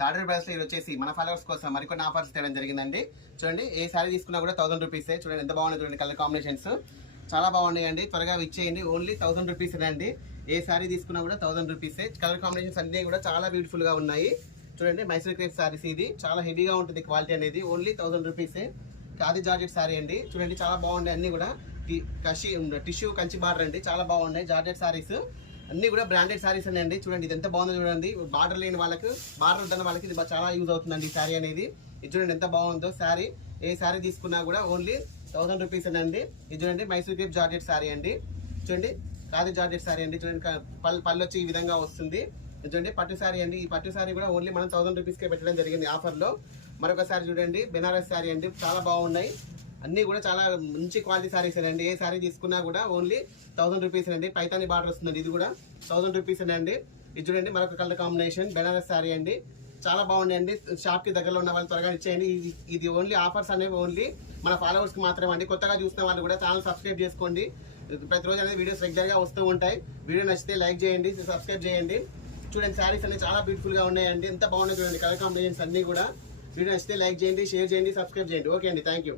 Third price లో ఇది వచ్చేసి మన ఫాలోవర్స్ కోసం మరికొన్ని ఆఫర్స్ తేవడం జరిగిందండి. చూడండి ఏ శారీ తీసుకున్నా కూడా 1000 రూపీస్. చూడండి ఎంత బాగున్నాయి, చూడండి కలర్ కాంబినేషన్స్ చాలా బాగున్నాయండి. త్వరగా ఇచ్చేయండి, ఓన్లీ 1000 రూపీస్ అండి. ఏ శారీ తీసుకున్నా కూడా 1000 రూపీస్. కలర్ కాంబినేషన్స్ అన్ని కూడా చాలా బ్యూటిఫుల్ గా ఉన్నాయి. చూడండి మైసూర్ క్రేప్ శారీస్, ఇది చాలా హెవీగా ఉంటుంది క్వాలిటీ అనేది. Only 1000 rupees. Khadi georgette sari అండి. చూడండి చాలా బాగున్నాయి అన్ని కూడా. టిష్యూ కంచి బార్డర్ అండి, చాలా బాగున్నాయి. జార్జెట్ శారీస్ అన్ని కూడా బ్రాండెడ్ శారీస్ అండి. చూడండి ఇది ఎంత బాగుందో చూడండి. బార్డర్ లేని వాళ్ళకి, బార్డర్ ఉంటున్న వాళ్ళకి ఇది చాలా యూజ్ అవుతుందండి ఈ శారీ అనేది. ఇది చూడండి ఎంత బాగుందో శారీ. ఏ శారీ తీసుకున్నా కూడా ఓన్లీ 1000 రూపీస్ అండి. ఇది చూడండి మైసూర్ క్రేప్ జార్జెట్ శారీ అండి. చూడండి ఖాదీ జార్జెట్ శారీ అండి. చూడండి పళ్ళు వచ్చి ఈ విధంగా వస్తుంది. చూడండి పట్టు శారీ అండి. ఈ పట్టు శారీ కూడా ఓన్లీ మనం 1000 రూపీస్కే పెట్టడం జరిగింది ఆఫర్ లో. మరొక శారీ చూడండి బెనారస్ శారీ అండి, చాలా బాగున్నాయి. అన్ని కూడా చాలా మంచి క్వాలిటీ శారీస్ అండి. ఏ శారీ తీసుకున్నా కూడా ఓన్లీ 1000 రూపీస్ అండి. పైతాని బార్డర్ వస్తుందండి, ఇది కూడా 1000 రూపీస్ అండి. ఇది చూడండి మరొక కలర్ కాంబినేషన్ బెనారస్ శారీ అండి, చాలా బాగుందండి. షాప్ కి దగ్గరలో ఉన్న వాళ్ళు త్వరగా ఇచ్చేయండి. ఇది ఓన్లీ ఆఫర్స్ అనేవి ఓన్లీ మన ఫాలోవర్స్ కి మాత్రమే అండి. కొత్తగా చూసిన వాళ్ళు కూడా ఛానల్ సబ్స్క్రైబ్ చేసుకోండి. ప్రతిరోజు అనేది వీడియోస్ రెగ్యులర్ గా వస్తూ ఉంటాయి. వీడియో నచ్చితే లైక్ చేయండి, సబ్స్క్రైబ్ చేయండి. చూడండి శారీస్ అన్ని చాలా బ్యూటిఫుల్ గా ఉన్నాయండి. ఎంత బాగున్నాయి చూడండి కలర్ కాంబినేషన్స్ అన్ని కూడా. వీడియో నచ్చితే లైక్ చేయండి, షేర్ చేయండి, సబ్స్క్రైబ్ చేయండి. ఓకే అండి, థ్యాంక్ యూ.